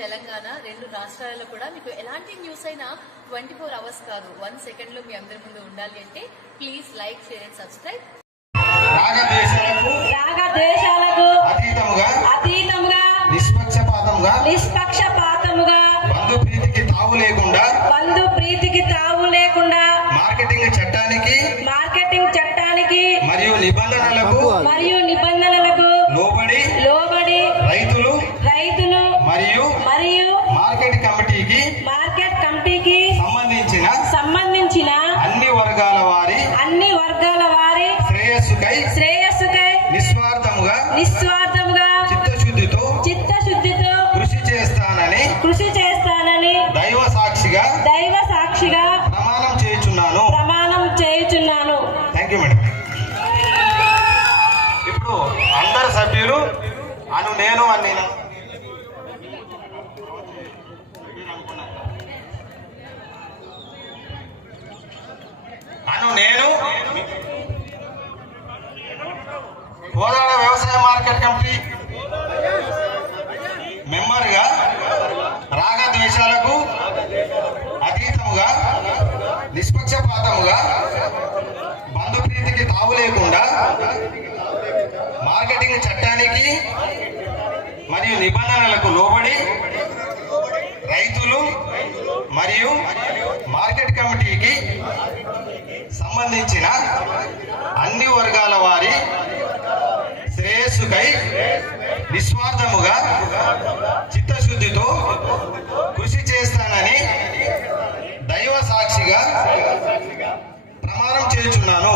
తెలంగాణ రెండు రాష్ట్రాలలో కూడా మీకు ఎలాంటి న్యూస్ అయినా ట్వంటీ ఫోర్ అవర్స్ కాదు. వన్ సెకండ్లో మీ అందరి ముందు ఉండాలి అంటే please like share and subscribe. నిష్పక్షపాతంగా నిష్పక్షపాతముగా బంధు ప్రీతికి తావు లేకుండా బంధు ప్రీతికి తావు లేకుండా మార్కెటింగ్ చట్టానికి మార్కెటింగ్ చట్టానికి మరియు నిబంధనలకు మార్కెట్ కమిటీకి మార్కెట్ కమిటీకి సంబంధించిన సంబంధించిన అన్ని వర్గాల వారి అన్ని వర్గాల వారి శ్రేయస్సుకై శ్రేయస్సుకై నిస్వార్థముగా నిస్వార్థముగా చిత్తశుద్ధితో చిత్తశుద్ధితో కృషి చేస్తానని కృషి చేస్తానని దైవ సాక్షిగా దైవ సాక్షిగా ప్రమాణం చేయుచున్నాను. ప్రమాణం చేయుచున్నాను. థ్యాంక్ యూ మేడం ఇప్పుడు అందరు సభ్యులు అను నేను అని నేను కోదాడ వ్యవసాయ మార్కెట్ కమిటీ మెంబర్గా రాగద్వేషాలకు అతీతముగా నిష్పక్షపాతముగా బంధు ప్రీతికి తావు లేకుండా మార్కెటింగ్ చట్టానికి మరియు నిబంధనలకు లోబడి రైతులు మరియు మార్కెట్ కమిటీకి సంబంధించిన అన్ని వర్గాల వారి అభివృద్ధికై నిస్వార్థముగా చిత్తశుద్ధితో కృషి చేస్తానని దైవ సాక్షిగా ప్రమాణం చేస్తున్నాను